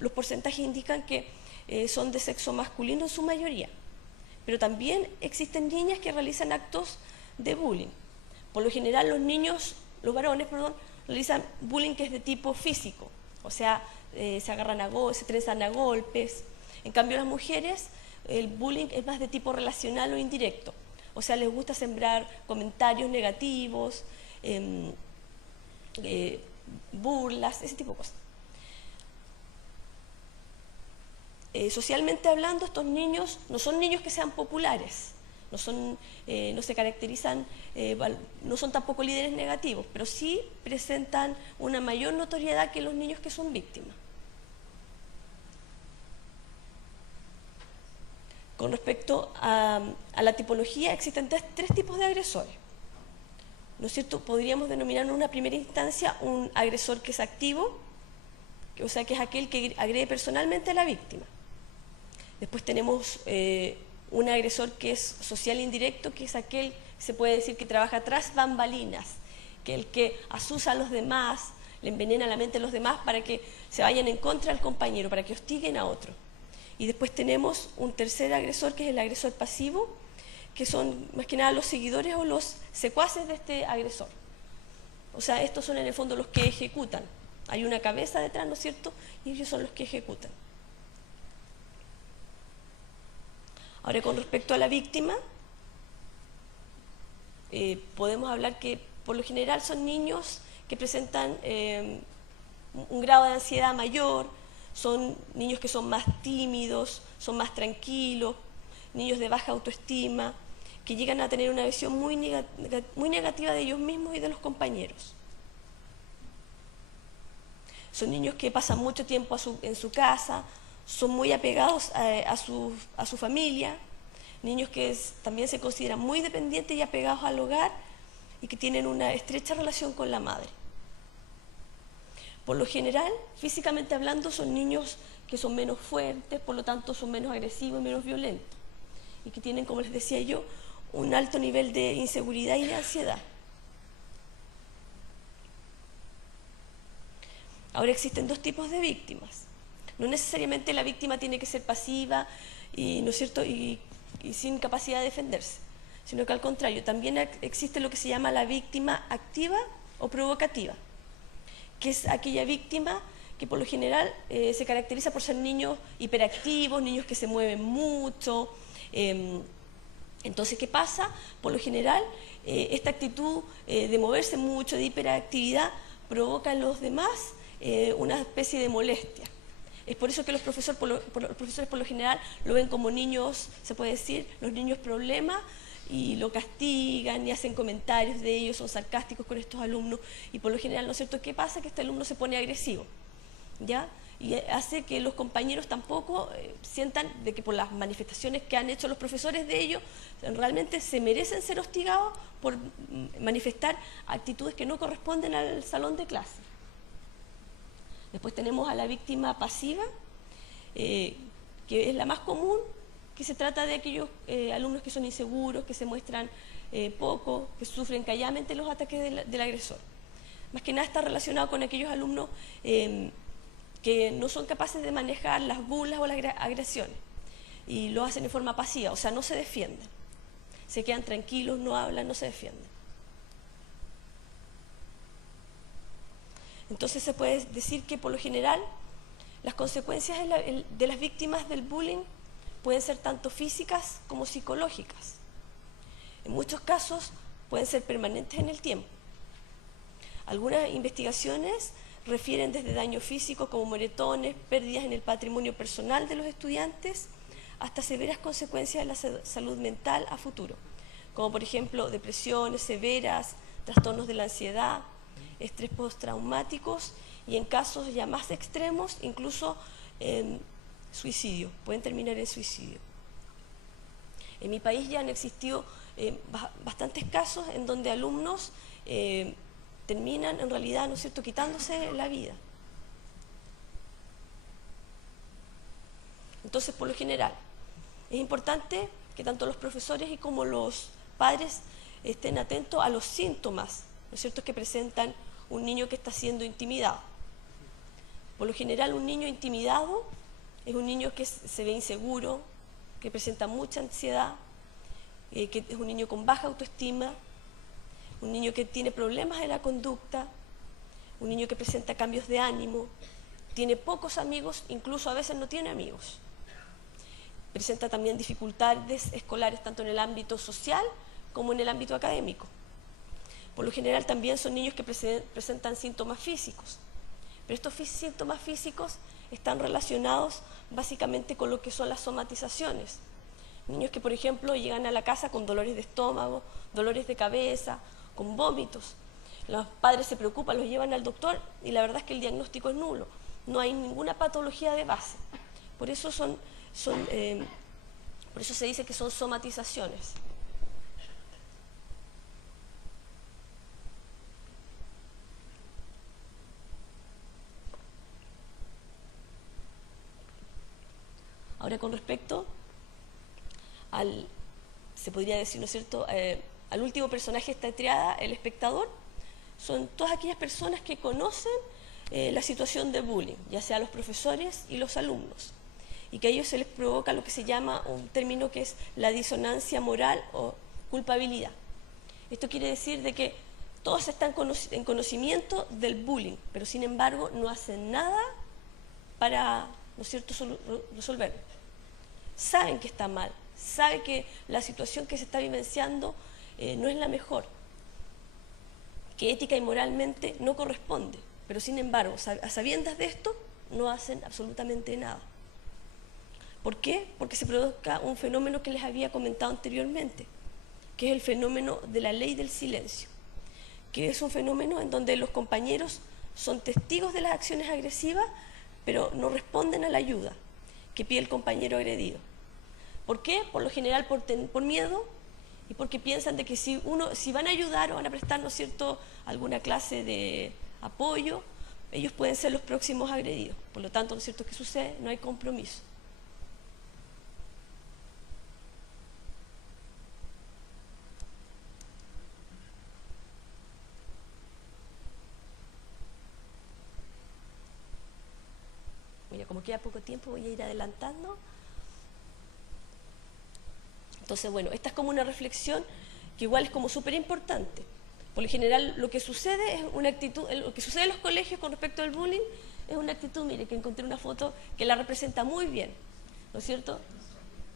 los porcentajes indican que son de sexo masculino en su mayoría. Pero también existen niñas que realizan actos de bullying. Por lo general los varones, realizan bullying que es de tipo físico, o sea, se agarran se trenzan a golpes. En cambio las mujeres, el bullying es más de tipo relacional o indirecto, o sea, les gusta sembrar comentarios negativos, burlas, ese tipo de cosas. Socialmente hablando, estos niños no son niños que sean populares, no se caracterizan, no son tampoco líderes negativos, pero sí presentan una mayor notoriedad que los niños que son víctimas. Con respecto a la tipología, existen tres tipos de agresores. ¿No es cierto? Podríamos denominar en una primera instancia un agresor que es activo, o sea, que es aquel que agrede personalmente a la víctima. Después tenemos un agresor que es social indirecto, que es aquel, se puede decir, que trabaja tras bambalinas, que el que asusa a los demás, le envenena la mente a los demás para que se vayan en contra del compañero, para que hostiguen a otro. Y después tenemos un tercer agresor, que es el agresor pasivo, que son más que nada los seguidores o los secuaces de este agresor. O sea, estos son en el fondo los que ejecutan. Hay una cabeza detrás, ¿no es cierto? Y ellos son los que ejecutan. Ahora, con respecto a la víctima, podemos hablar que por lo general son niños que presentan un grado de ansiedad mayor, son niños que son más tímidos, son más tranquilos, niños de baja autoestima, que llegan a tener una visión muy negativa de ellos mismos y de los compañeros. Son niños que pasan mucho tiempo en su casa, son muy apegados a su familia, niños que también se consideran muy dependientes y apegados al hogar y que tienen una estrecha relación con la madre. Por lo general, físicamente hablando, son niños que son menos fuertes, por lo tanto son menos agresivos y menos violentos, y que tienen, como les decía yo, un alto nivel de inseguridad y de ansiedad. Ahora, existen dos tipos de víctimas. No necesariamente la víctima tiene que ser pasiva y, ¿no es cierto?, y sin capacidad de defenderse, sino que al contrario, también existe lo que se llama la víctima activa o provocativa, que es aquella víctima que por lo general se caracteriza por ser niños hiperactivos, niños que se mueven mucho. Entonces, ¿qué pasa? Por lo general, esta actitud de moverse mucho, de hiperactividad, provoca en los demás una especie de molestia. Es por eso que los profesores por lo general lo ven como niños, se puede decir, los niños problemas, y lo castigan y hacen comentarios de ellos, son sarcásticos con estos alumnos, y por lo general, ¿no es cierto?, ¿qué pasa? Que este alumno se pone agresivo, ¿ya? Y hace que los compañeros tampoco sientan de que por las manifestaciones que han hecho los profesores de ellos, realmente se merecen ser hostigados por manifestar actitudes que no corresponden al salón de clase. Después tenemos a la víctima pasiva, que es la más común, que se trata de aquellos alumnos que son inseguros, que se muestran poco, que sufren calladamente los ataques del agresor. Más que nada está relacionado con aquellos alumnos que no son capaces de manejar las burlas o las agresiones, y lo hacen de forma pasiva, o sea, no se defienden. Se quedan tranquilos, no hablan, no se defienden. Entonces se puede decir que por lo general las consecuencias de las víctimas del bullying pueden ser tanto físicas como psicológicas. En muchos casos pueden ser permanentes en el tiempo. Algunas investigaciones refieren desde daño físico como moretones, pérdidas en el patrimonio personal de los estudiantes, hasta severas consecuencias de la salud mental a futuro, como por ejemplo depresiones severas, trastornos de la ansiedad, estrés postraumáticos, y en casos ya más extremos, incluso suicidio, pueden terminar en suicidio. En mi país ya han existido bastantes casos en donde alumnos terminan en realidad, ¿no es cierto?, quitándose la vida. Entonces, por lo general, es importante que tanto los profesores y como los padres estén atentos a los síntomas, ¿no es cierto?, que presentan un niño que está siendo intimidado. Por lo general, un niño intimidado es un niño que se ve inseguro, que presenta mucha ansiedad, que es un niño con baja autoestima, un niño que tiene problemas en la conducta, un niño que presenta cambios de ánimo, tiene pocos amigos, incluso a veces no tiene amigos. Presenta también dificultades escolares tanto en el ámbito social como en el ámbito académico. Por lo general también son niños que presentan síntomas físicos, pero estos síntomas físicos están relacionados básicamente con lo que son las somatizaciones. Niños que, por ejemplo, llegan a la casa con dolores de estómago, dolores de cabeza, con vómitos. Los padres se preocupan, los llevan al doctor y la verdad es que el diagnóstico es nulo. No hay ninguna patología de base. Por eso por eso se dice que son somatizaciones. Ahora, con respecto se podría decir, ¿no es cierto?, al último personaje de esta triada, el espectador, son todas aquellas personas que conocen la situación de bullying, ya sea los profesores y los alumnos, y que a ellos se les provoca lo que se llama un término que es la disonancia moral o culpabilidad. Esto quiere decir de que todos están en conocimiento del bullying, pero sin embargo no hacen nada para, ¿no es cierto?, resolverlo. Saben que está mal, saben que la situación que se está vivenciando no es la mejor, que ética y moralmente no corresponde, pero sin embargo, a sabiendas de esto, no hacen absolutamente nada. ¿Por qué? Porque se produzca un fenómeno que les había comentado anteriormente, que es el fenómeno de la ley del silencio, que es un fenómeno en donde los compañeros son testigos de las acciones agresivas, pero no responden a la ayuda que pide el compañero agredido. ¿Por qué? Por lo general por miedo y porque piensan de que si van a ayudar o van a prestar, ¿no es cierto?, alguna clase de apoyo, ellos pueden ser los próximos agredidos. Por lo tanto, ¿no es cierto?, ¿qué sucede? No hay compromiso. Mira, como queda poco tiempo, voy a ir adelantando. Entonces, bueno, esta es como una reflexión que igual es como súper importante. Por lo general, lo que sucede es una actitud, lo que sucede en los colegios con respecto al bullying es una actitud, mire, que encontré una foto que la representa muy bien, ¿no es cierto?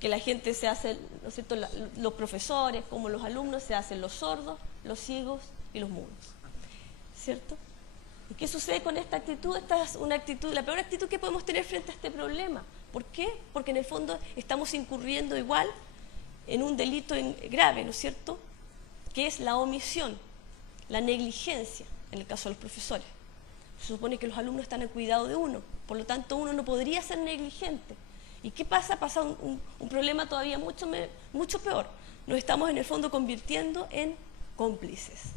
Que la gente se hace, ¿no es cierto?, los profesores como los alumnos se hacen los sordos, los ciegos y los mudos, ¿cierto? ¿Y qué sucede con esta actitud? Esta es una actitud, la peor actitud que podemos tener frente a este problema. ¿Por qué? Porque en el fondo estamos incurriendo igual en un delito grave, ¿no es cierto?, que es la omisión, la negligencia, en el caso de los profesores. Se supone que los alumnos están a cuidado de uno, por lo tanto uno no podría ser negligente. ¿Y qué pasa? Pasa un problema todavía mucho peor. Nos estamos en el fondo convirtiendo en cómplices.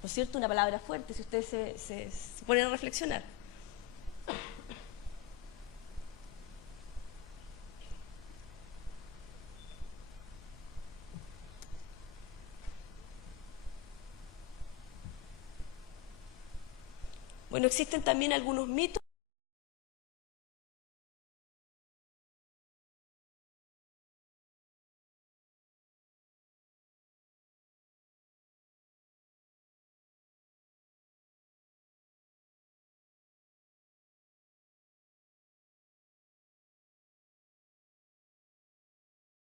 ¿No es cierto? Una palabra fuerte, si ustedes se ponen a reflexionar. Bueno, existen también algunos mitos